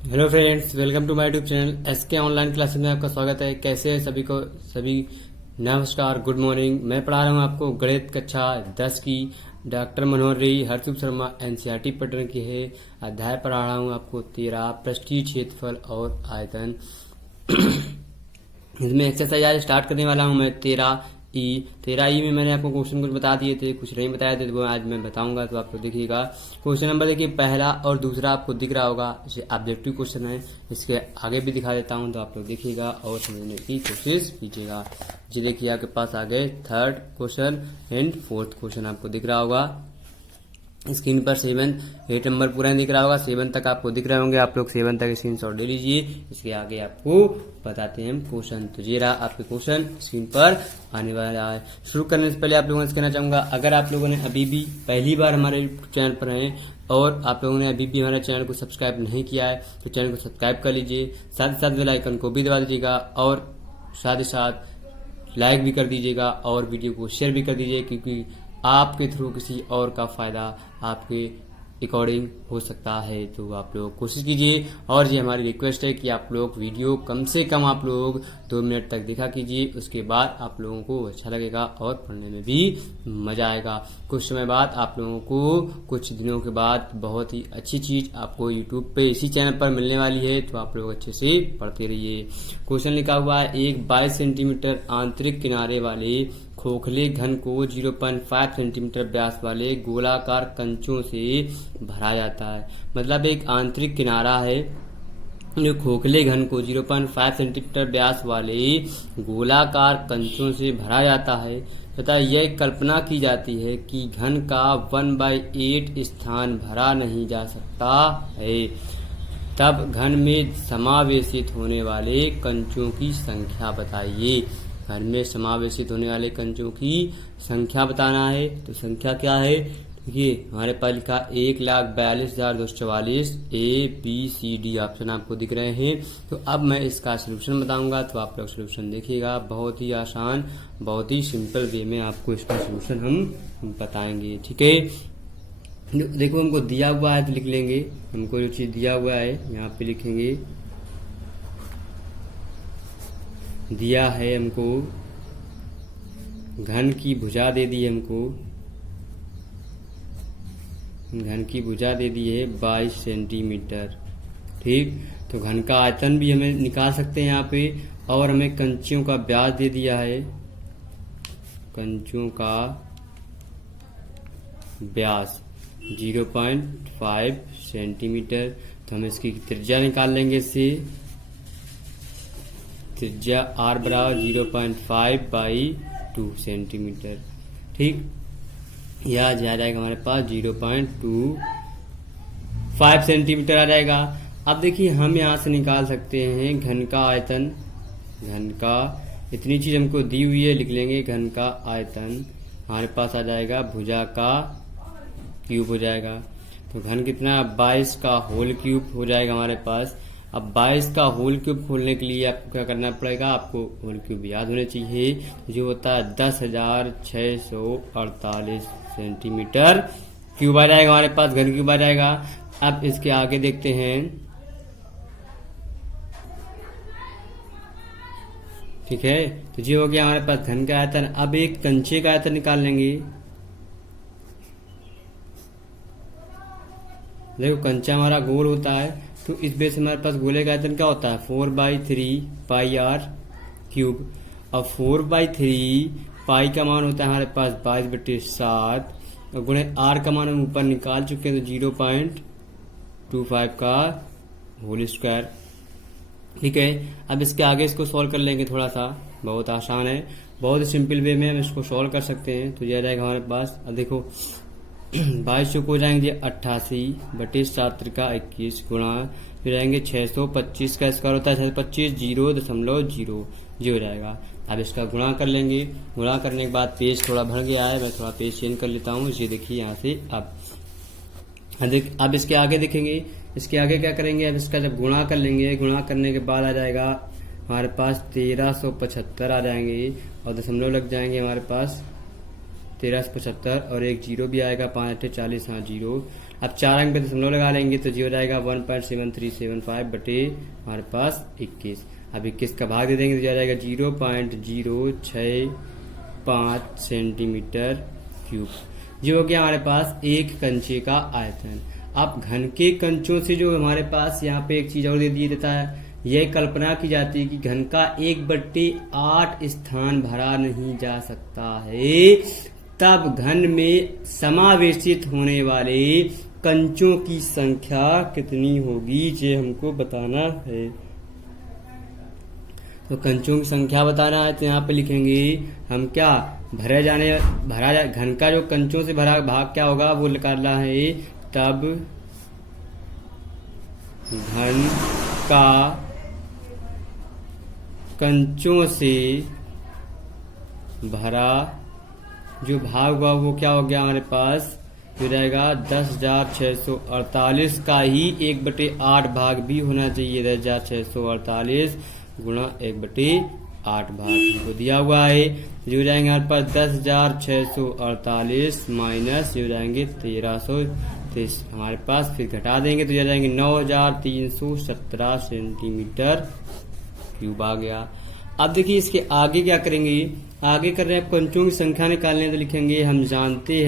Hello friends, welcome to my YouTube channel SK online classes में आपका स्वागत है। कैसे है सभी नमस्कार, गुड मॉर्निंग। मैं पढ़ा रहा हूँ आपको गणित कक्षा 10 की डॉक्टर मनोहर री हरसुख शर्मा एनसीईआरटी पैटर्न की है। अध्याय पढ़ा रहा हूँ आपको 13 पृष्ठीय क्षेत्रफल और आयतन। इसमें एक्सरसाइज आज स्टार्ट करने वाला हूँ मैं 13 ई में मैंने आपको क्वेश्चन कुछ बता दिए थे, कुछ नहीं बताए थे, तो वो आज मैं बताऊंगा। तो आप लोग देखिएगा। क्वेश्चन नंबर देखिए, पहला और दूसरा आपको दिख रहा होगा, ये ऑब्जेक्टिव क्वेश्चन है। इसके आगे भी दिखा देता हूँ, तो आप लोग देखिएगा और समझने की कोशिश कीजिएगा। जी देखिए, आपके पास आगे third question and fourth question आपको दिख रहा होगा स्क्रीन पर। 8 नंबर पूरा दिख रहा होगा, 7 तक आपको दिख रहे होंगे। आप लोग 7 तक स्क्रीनशॉट ले लीजिए। इसके आगे आपको बताते हैं क्वेश्चन। तो ये रहा आपके क्वेश्चन स्क्रीन पर आने वाला है। शुरू करने से पहले आप लोगों से कहना चाहूंगा, अगर आप लोगों ने अभी भी पहली बार हमारे चैनल पर हैं और आप लोगों ने अभी भी हमारे चैनल को सब्सक्राइब नहीं किया है, तो चैनल को सब्सक्राइब कर लीजिए। साथ ही साथ बेल आइकन को भी दबा दीजिएगा और साथ ही साथ लाइक भी कर दीजिएगा और वीडियो को शेयर भी कर दीजिए, क्योंकि आपके थ्रू किसी और का फायदा आपके अकॉर्डिंग हो सकता है। तो आप लोग कोशिश कीजिए, और ये हमारी रिक्वेस्ट है कि आप लोग वीडियो कम से कम आप लोग 2 मिनट तक देखा कीजिए। उसके बाद आप लोगों को अच्छा लगेगा और पढ़ने में भी मजा आएगा। कुछ समय बाद आप लोगों को कुछ दिनों के बाद बहुत ही अच्छी चीज आपको यूट्यूब पे इसी चैनल पर मिलने वाली है, तो आप लोग अच्छे से पढ़ते रहिए। क्वेश्चन लिखा हुआ है, एक 22 सेंटीमीटर आंतरिक किनारे वाले खोखले घन को 0.5 सेंटीमीटर व्यास वाले गोलाकार कंचों से भरा जाता है। मतलब एक आंतरिक किनारा है जो खोखले घन को 0.5 सेंटीमीटर व्यास वाले गोलाकार कंचों से भरा जाता है तथा यह कल्पना की जाती है कि घन का 1/8 स्थान भरा नहीं जा सकता है। तब घन में समावेशित होने वाले कंचों की संख्या बताइए। घर में समावेशित होने वाले कंचों की संख्या बताना है। तो संख्या क्या है, देखिए हमारे पास लिखा 1,42,244 ABCD ऑप्शन आपको दिख रहे हैं। तो अब मैं इसका सोल्यूशन बताऊंगा, तो आप लोग सोल्यूशन देखिएगा। बहुत ही आसान, बहुत ही सिंपल वे में आपको इसका सोल्यूशन हम बताएंगे। ठीक है, देखो हमको दिया हुआ है तो लिख लेंगे। हमको जो चीज दिया हुआ है यहाँ पे लिखेंगे। दिया है हमको घन की भुजा दे दी है, हमको घन की भुजा दे दी है 22 सेंटीमीटर। ठीक, तो घन का आयतन भी हमें निकाल सकते हैं यहाँ पे, और हमें कंचियों का व्यास दे दिया है। कंचों का व्यास 0.5 सेंटीमीटर। तो हम इसकी त्रिज्या निकाल लेंगे। इससे त्रिज्या r बराबर 0.5/2 सेंटीमीटर। ठीक, यह आ जाएगा हमारे पास 0.25 सेंटीमीटर आ जाएगा। अब देखिए हम यहाँ से निकाल सकते हैं घन का आयतन। घन का इतनी चीज हमको दी हुई है, लिख लेंगे घन का आयतन हमारे पास आ जाएगा भुजा का क्यूब हो जाएगा। तो घन कितना, 22 का होल क्यूब हो जाएगा हमारे पास। अब 22 का होल क्यूब खोलने के लिए आपको क्या करना पड़ेगा, आपको होल क्यूब याद होने चाहिए, जो होता है 10,648 सेंटीमीटर क्यूब आ जाएगा हमारे पास, घन क्यूब आ जाएगा। अब इसके आगे देखते हैं। ठीक है, तो ये हो गया हमारे पास घन का आयतन। अब एक कंचे का आयतन निकाल लेंगे। देखो कंचा हमारा गोल होता है, तो इस बेस हमारे पास गोले का आयतन क्या होता है, 4/3 पाई r क्यूब। अब 4/3 पाई का मान होता है हमारे पास 22/7, और गुणे r का मान हम ऊपर निकाल चुके हैं, तो 0.25 का होल स्क्वायर। ठीक है, अब इसके आगे इसको सॉल्व कर लेंगे। थोड़ा सा बहुत आसान है, बहुत सिंपल वे में हम इसको सॉल्व कर सकते हैं। तो यह रहेगा हमारे पास, अब देखो 22 को जाएंगे 88/7 का 21 गुणा, फिर आएंगे 625 का स्क्वायर होता है 625 0.0 हो जाएगा। अब इसका गुणा कर लेंगे। गुणा करने के बाद पेज थोड़ा भर गया है, मैं थोड़ा पेज चेंज कर लेता हूँ। ये देखिए यहाँ से अब इसके आगे देखेंगे। इसके आगे क्या करेंगे, अब इसका जब गुणा कर लेंगे, गुणा करने के बाद आ जाएगा हमारे पास 1375 आ जाएंगे, और दशमलव लग जाएंगे हमारे पास 1375, और एक जीरो भी आएगा, 5 8 40, हाँ जीरो। अब 4 अंक पे दशमलव लगा लेंगे तो जी हो जाएगा 1.7375 बटे हमारे पास 21। अब 21 का भाग दे देंगे तो आ जाएगा 0.065 सेंटीमीटर क्यूब। जो हो गया हमारे पास एक कंचे का आयतन। अब घन के कंचों से जो हमारे पास यहाँ पे एक चीज और दे दिया देता है, यह कल्पना की जाती है कि घन का 1/8 स्थान भरा नहीं जा सकता है, तब घन में समावेशित होने वाले कंचों की संख्या कितनी होगी ये हमको बताना है। तो कंचों की संख्या बताना है तो यहाँ पे लिखेंगे हम क्या घन का जो कंचों से भरा भाग क्या होगा वो निकालना है। तब घन का कंचों से भरा जो भाग हुआ वो क्या हो गया हमारे पास हो जाएगा 10,648 का ही 1/8 भाग भी होना चाहिए। 10,648 गुणा 1/8 भाग हमको दिया हुआ है। जो हो जाएंगे हमारे पास 10,648 माइनस हो जाएंगे 1330 हमारे पास, फिर घटा देंगे तो जा जाएंगे 9,317 सेंटीमीटर क्यूब आ गया। अब देखिए इसके आगे क्या करेंगे, आगे कर रहे हैं कंचों की संख्या निकालने तो लिखेंगे हम जानते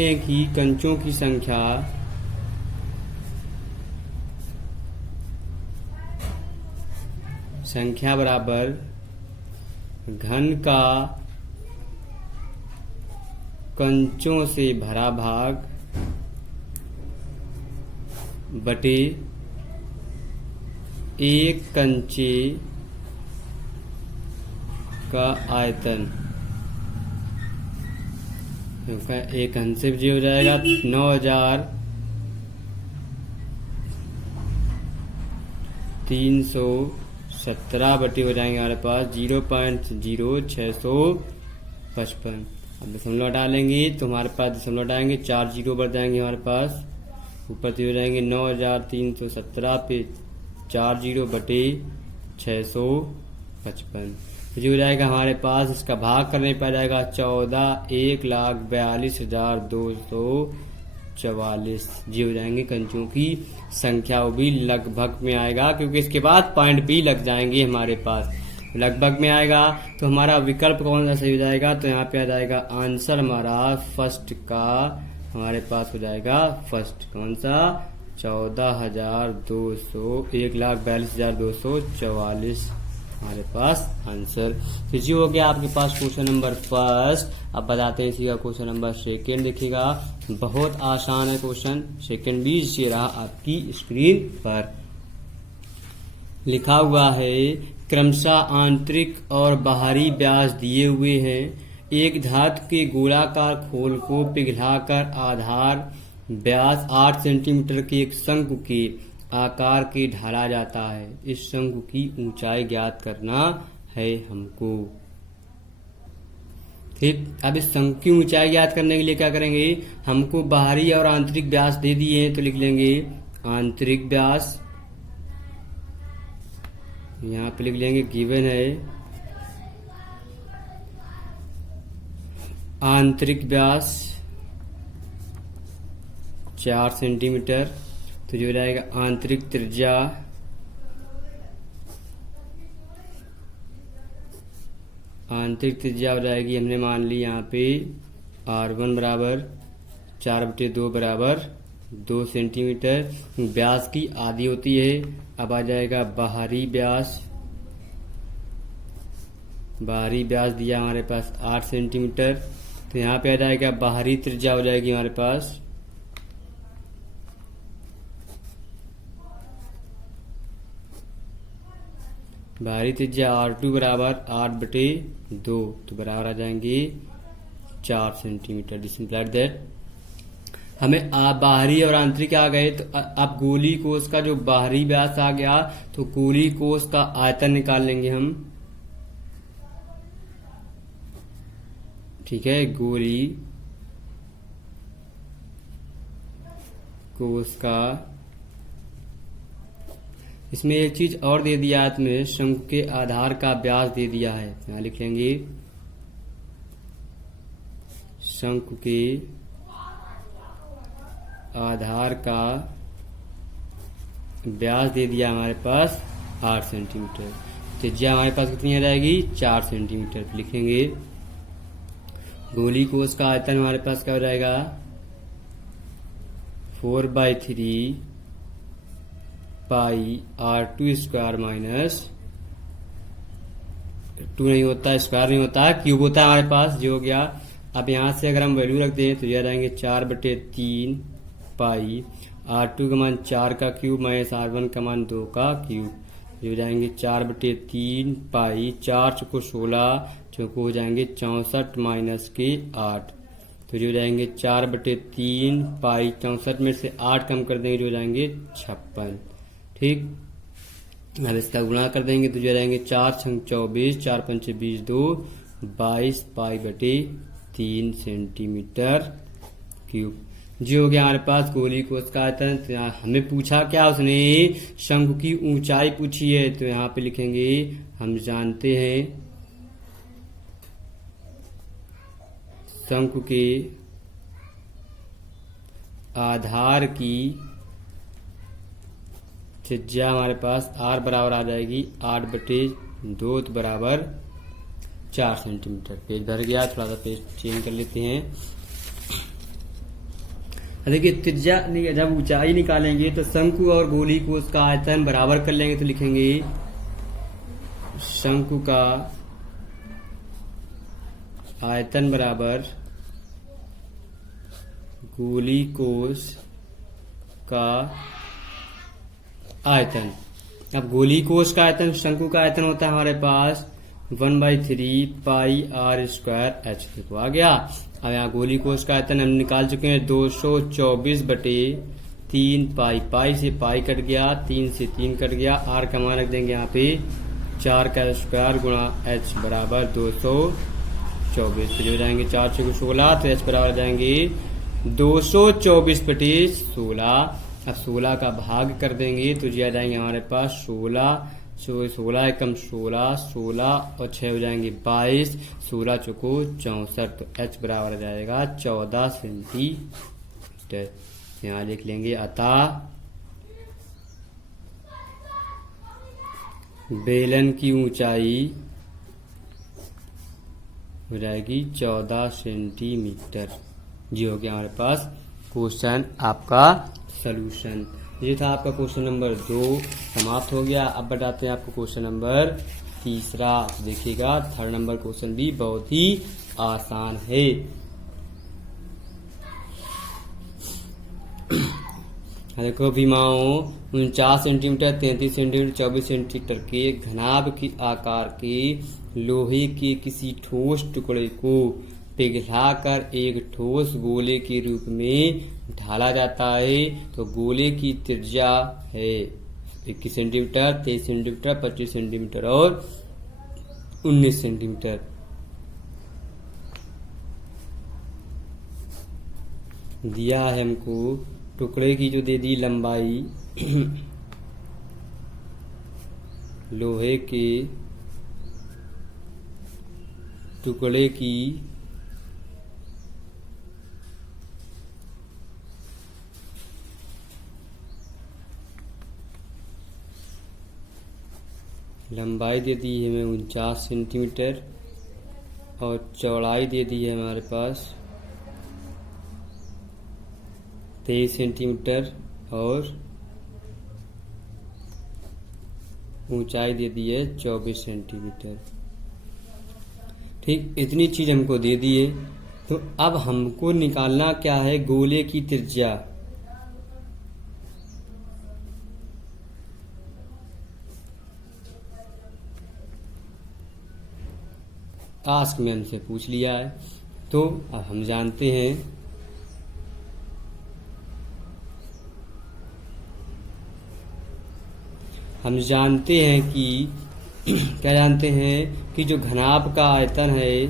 हैं कि कंचों की संख्या बराबर घन का कंचों से भरा भाग बटे एक कंचे का आयतन। एक अंश जी हो जाएगा 9,317 बटे हो जाएंगे हमारे पास 0.0655। अब दशमलव डालेंगे तो हमारे पास दशमलव डालेंगे 4 जीरो बढ़ जाएंगे हमारे पास, ऊपर से हो जाएंगे 9,317 पे 4 जीरो बटे 655। जो हो जाएगा हमारे पास इसका भाग करने पर जाएगा 14,42,244 जी हो जाएंगे कंचों की संख्या। वो भी लगभग में आएगा क्योंकि इसके बाद पॉइंट भी लग जाएंगे हमारे पास, लगभग में आएगा। तो हमारा विकल्प कौन सा सही हो जाएगा, तो यहाँ पे आ जाएगा आंसर हमारा फर्स्ट का हमारे पास हो जाएगा फर्स्ट कौन सा 1,42,244 हमारे पास आंसर। फिर जी हो गया आपके पास क्वेश्चन नंबर फर्स्ट। अब बताते हैं इसी का क्वेश्चन नंबर सेकेंड। देखिएगा बहुत आसान है क्वेश्चन सेकेंड भी, ये रहा आपकी स्क्रीन पर लिखा हुआ है। क्रमशः आंतरिक और बाहरी व्यास दिए हुए हैं। एक धातु के गोलाकार खोल को पिघलाकर आधार व्यास 8 सेंटीमीटर के एक शंकु के आकार के ढाला जाता है। इस शंकु की ऊंचाई ज्ञात करना है हमको। ठीक, अब इस शंकु की ऊंचाई ज्ञात करने के लिए क्या करेंगे, हमको बाहरी और आंतरिक व्यास दे दिए हैं तो लिख लेंगे आंतरिक व्यास, यहाँ पे लिख लेंगे गिवन है आंतरिक व्यास 4 सेंटीमीटर। तो जो रहेगा आंतरिक त्रिज्या हो जाएगी, हमने मान ली यहाँ पे R1 बराबर 4/2 बराबर 2 सेंटीमीटर। व्यास की आधी होती है। अब आ जाएगा बाहरी व्यास दिया हमारे पास 8 सेंटीमीटर। तो यहाँ पे आ जाएगा बाहरी त्रिज्या हो जाएगी हमारे पास बाहरी त्रिज्या R2 बराबर 8/2 तो बराबर आ जाएंगे 4 सेंटीमीटर। दिस इम्प्लाइड दैट हमें बाहरी और आंतरिक आ गए। तो अब गोली कोष का जो बाहरी व्यास आ गया तो गोली कोष का आयतन निकाल लेंगे हम। ठीक है, गोली कोष का, इसमें एक चीज और दे दिया है, इसमें शंकु के आधार का व्यास दे दिया है। यहाँ लिखेंगे शंकु के आधार का व्यास दे दिया हमारे पास 8 सेंटीमीटर। त्रिज्या हमारे पास कितनी आ जाएगी 4 सेंटीमीटर। लिखेंगे गोली कोश का आयतन हमारे पास क्या हो जाएगा 4/3 पाई r2 स्क्वायर माइनस 2 नहीं होता, स्क्वायर नहीं होता, क्यूब होता है हमारे पास, जो हो गया। अब यहाँ से अगर हम वैल्यू रख दें तो यह जाएंगे 4/3 पाई r2 का मान 4 का क्यूब माइनस r1 का मान 2 का क्यूब, जो जाएंगे 4/3 पाई 4 चौको 16 चौको हो जाएंगे 64 माइनस के 8, तो जो जाएंगे 4/3 पाई 64 में से 8 कम कर देंगे जो जाएंगे 56। ठीक, अब इसका गुणा कर देंगे तो जो जाएंगे 4 छंग 24 4 पंचे 20 2 22 पाई/3 सेंटीमीटर क्यूब, जो हो गया हमारे पास गोली कोश का आयतन। तो यहाँ हमें पूछा क्या, उसने शंकु की ऊंचाई पूछी है, तो यहाँ पे लिखेंगे हम जानते हैं शंकु के आधार की त्रिज्या हमारे पास r बराबर आ जाएगी 8/2 बराबर 4 सेंटीमीटर। पेज भर गया, थोड़ा सा पेज चेंज कर लेते हैं। देखिए त्रिज्या जब ऊंचाई निकालेंगे तो शंकु और गोली को उसका आयतन बराबर कर लेंगे, तो लिखेंगे शंकु का आयतन बराबर गोली कोश का आयतन। अब गोली कोश का आयतन शंकु का आयतन होता है हमारे पास 1/3 पाई r स्क्वायर h, तो आ गया। अब यहाँ गोली कोश का आयतन हम निकाल चुके हैं 224/3 पाई, पाई से पाई कट गया, 3 से 3 कट गया, r का मान रख देंगे यहाँ पे 4 का स्क्वायर गुणा h बराबर 224, तो जो जाएंगे 4 चौको 16, तो h बराबर जाएंगे 224/16। अब 16 का भाग कर देंगे तो जी आ जाएंगे हमारे पास 16 एकम 16, 16 और 6 हो जाएंगे 22, 16 चौको 64, तो h बराबर आ जाएगा 14 सेंटीमीटर। यहाँ लिख लेंगे अतः बेलन की ऊंचाई हो जाएगी 14 सेंटीमीटर। जी हो गया हमारे पास क्वेश्चन आपका सॉल्यूशन। ये था आपका क्वेश्चन नंबर 2 समाप्त हो गया। अब बताते हैं आपको क्वेश्चन नंबर 3। देखिएगा 3rd नंबर क्वेश्चन भी बहुत ही आसान है। देखो भीमाओं 49 सेंटीमीटर 33 सेंटीमीटर 24 सेंटीमीटर के घनाभ के आकार के लोहे के किसी ठोस टुकड़े को पिघलाकर एक ठोस गोले के रूप में ढाला जाता है, तो गोले की त्रिज्या है 21 सेंटीमीटर 23 सेंटीमीटर 25 सेंटीमीटर और 19 सेंटीमीटर। दिया है हमको टुकड़े की जो दे दी लंबाई लोहे के टुकड़े की लंबाई दे दी है हमें 49 सेंटीमीटर और चौड़ाई दे दी है हमारे पास 23 सेंटीमीटर और ऊंचाई दे दी है 24 सेंटीमीटर। ठीक, इतनी चीज हमको दे दी है, तो अब हमको निकालना क्या है गोले की त्रिज्या। टास्क में हमसे पूछ लिया है, तो अब हम जानते हैं कि क्या जानते हैं कि जो घनाभ का आयतन है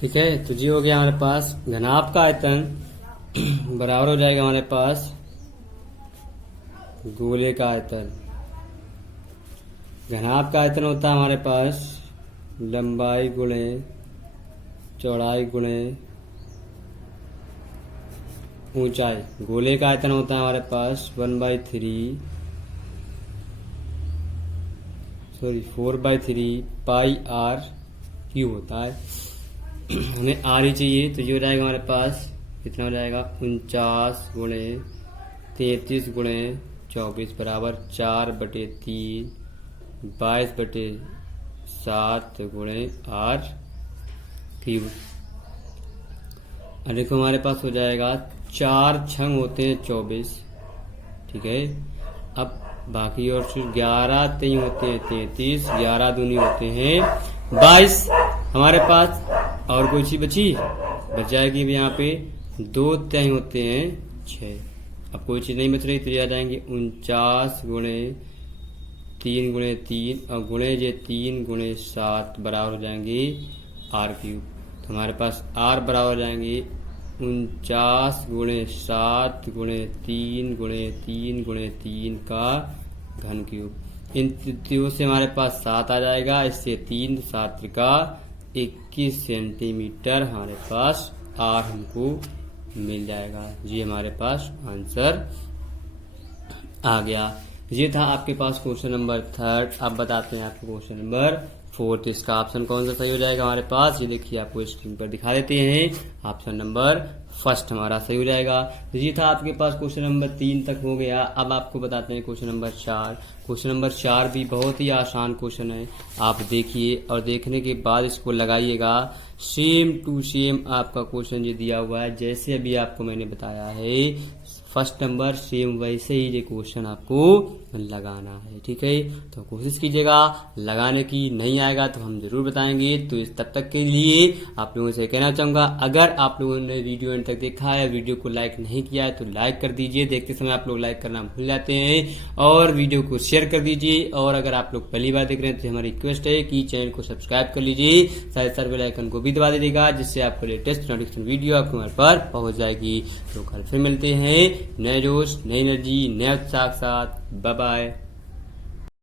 ठीक है, तो जी हो गया हमारे पास घनाभ का आयतन बराबर हो जाएगा हमारे पास गोले का आयतन। घनाभ का आयतन होता है हमारे पास लंबाई गुणे चौड़ाई गुणे ऊंचाई। गोले का आयतन होता है हमारे पास 4/3 पाई आर क्यूब होता है। हमें आर ही चाहिए, तो ये हो जाएगा हमारे पास कितना हो जाएगा 49 गुणे 33 गुणे 24 बराबर 4/3 22/7 गुणे आर क्यूब। और देखो हमारे पास हो जाएगा 4 छंग होते हैं 24, ठीक है। अब बाकी और 11 तीन होते हैं 33, 11 दूनी होते हैं 22। हमारे पास और कोई चीज बच जाएगी यहाँ पे 2 तय होते हैं 6। अब कोई चीज नहीं बच रही तो ये आ जाएंगे 49 गुणे 3 गुणे 3 और गुणे ये 3 गुणे 7 बराबर हो जाएंगे आर क्यूब। तो हमारे पास आर बराबर हो जाएंगे 49 गुणे 7 गुणे 3 गुणे 3 गुणे 3 का घन क्यूब। इन तृतीयों से हमारे पास 7 आ जाएगा, इससे 3 7 का 21 सेंटीमीटर हमारे पास आर हमको मिल जाएगा। ये हमारे पास आंसर आ गया। ये था आपके पास क्वेश्चन नंबर 3। अब बताते हैं आपको क्वेश्चन नंबर 4। इसका ऑप्शन कौन सा सही हो जाएगा हमारे पास, ये देखिए आपको स्क्रीन पर दिखा देते हैं। ऑप्शन नंबर 1 हमारा सही हो जाएगा। तो ये था आपके पास क्वेश्चन नंबर 3 तक हो गया। अब आपको बताते हैं क्वेश्चन नंबर 4। क्वेश्चन नंबर 4 भी बहुत ही आसान क्वेश्चन है, आप देखिए और देखने के बाद इसको लगाइएगा। सेम टू सेम आपका क्वेश्चन ये दिया हुआ है, जैसे अभी आपको मैंने बताया है फर्स्ट नंबर सेम वैसे ही ये क्वेश्चन आपको लगाना है, ठीक है। तो कोशिश कीजिएगा लगाने की, नहीं आएगा तो हम जरूर बताएंगे। तो इस तब तक के लिए आप लोगों से कहना चाहूंगा, अगर आप लोगों ने वीडियो एंड तक देखा है, वीडियो को लाइक नहीं किया है तो लाइक कर दीजिए। देखते समय आप लोग लाइक करना भूल जाते हैं, और वीडियो को शेयर कर दीजिए। और अगर आप लोग पहली बार देख रहे हैं तो हमारी रिक्वेस्ट है कि चैनल को सब्सक्राइब कर लीजिए, साथ साथ बेल आइकन को भी दबा दीजिएगा, जिससे आपको लेटेस्ट नोटिफिकेशन वीडियो आपके मोबाइल पर पहुंच जाएगी। तो कल फिर मिलते हैं नए जोश नई एनर्जी नए उत्साह के साथ। Bye bye.